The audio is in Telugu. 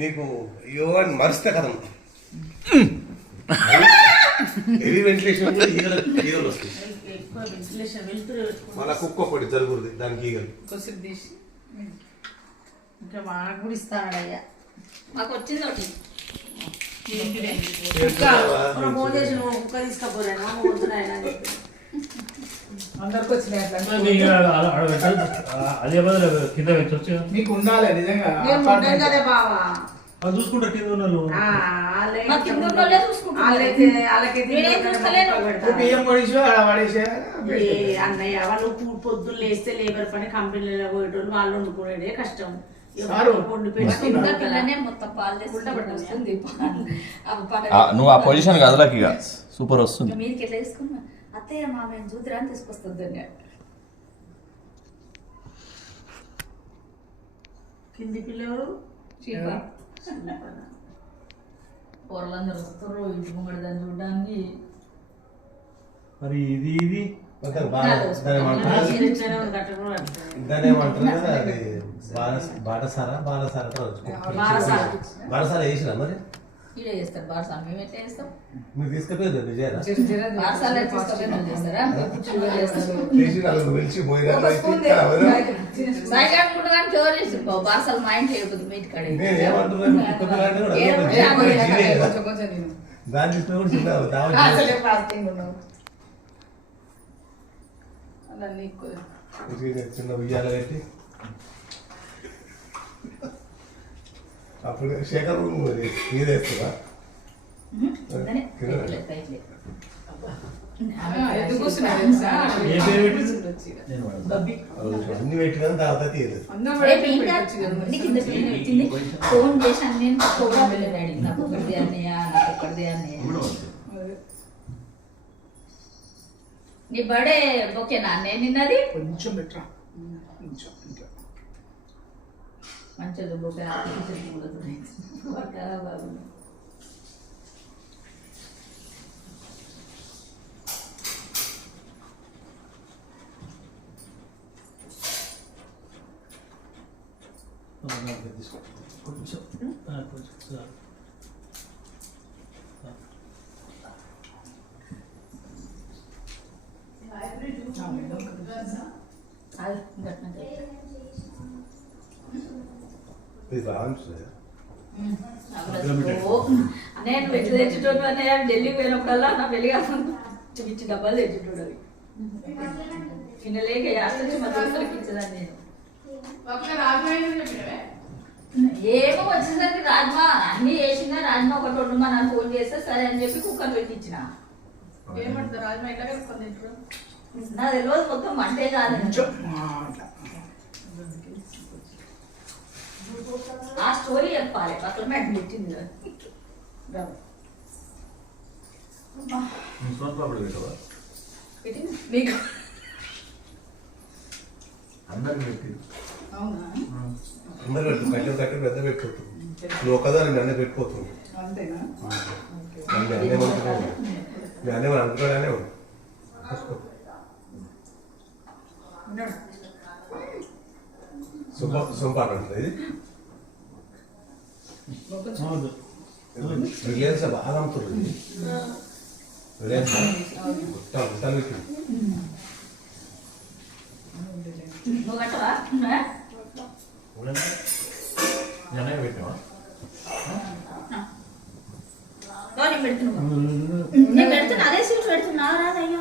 నీకు యోగాన్ని మరిస్తే కదా హెవీ వెంటిలేషన్ ఈగలు వస్తాయి. మళ్ళా కుక్క ఒకటి జరుగుతుంది దానికి ఈగలు ఇంకా మాకు కూడా ఇస్తాడయ్యా. మాకు వచ్చింది ఒకటి ఫోన్ చేసి కుక్క తీసుకపోరాను అందరికి వచ్చినాయి. మీకు ఉండాలి నిజంగా బావా చూసుకుంటా కింద ఉన్నాను అన్నయ్య వాళ్ళు పొద్దున్న లేస్తే లేబర్ పని కంపెనీలో పోయేటోళ్ళు వాళ్ళు వండుకునేదే కష్టం. నువ్వు ఆ పొజిషన్ కదలకి ఇక సూపర్ వస్తుంది. మీకు ఎట్లా తీసుకున్నా అత్తయ్య మామయ్య చూతురా అని తీసుకొస్తుంది. కింది పిల్లలు పొరలందరూ వస్తారు ఇంటి ముంగడ దాన్ని చూడడానికి. మరి ఇది ఇది దాని ఏమంటారు అది బాటసారా బాటసారా వేసినా మరి ఇడే చేస్తారు బారసా. మేము ఎట్లా చేస్తాం? మీరు తీసుకుపోయారు నిజేనా బారసాలు చేస్తారా? బారసాలు మా ఇంట్లో అయిపోతుంది మీటి కాడ దాని చిన్న ఉయ్యాల పెట్టి అప్పుడు శేఖర్ మీదేస్తుందా అన్ని పెట్టినా తర్వాత తీయలేదు. ఫోన్ చేశాను నేను కూడా వెళ్ళాడు నాకు ఒక్కడిది అన్నయ్య నాకు ఒక్కడిది అన్నయ్య. నీ బర్త్డే ఓకేనా అన్నయ్య నిన్నది? కొంచెం బెటర్ మంచిది బొకే బాగుంది. నేను పెట్టి తెచ్చేటోడు అని ఢిల్లీకి పోయినప్పుడల్లా నా పెళ్లి కాచి డబ్బాలు తెచ్చేటోడు. అవి తినలేక యాస్తి మా దోస్తులకి ఇచ్చేదాన్ని నేను. ఏమో వచ్చేసరికి రాజ్మా అన్ని వేసిందా రాజ్మా ఒకటి వండుమా నాకు ఫోన్ చేస్తే సరే అని చెప్పి కుక్కర్ పెట్టించిన. ఏమంటారు రాజ్మా ఎట్లా కలుపుకొని తింటారు? నా తెలియదు మొత్తం మంటే కాదు. ఆ స్టోరీ చెప్పాలి పక్కన మ్యాట్ పెట్టింది నీకు అందరు కట్టి పెద్ద పెట్టుకుంటుంది. నువ్వు ఒకదాన్ని అన్నీ పెట్టుకోతుంది. అన్నీ అనుకోగానే ఉంది. సొంపాటు అంటారు ఇది రిలయన్స్ బాగా అమ్ముతుంది. రిలయన్స్ పెడుతున్నా అదే సీట్ పెడుతున్నా రాదయ్యా.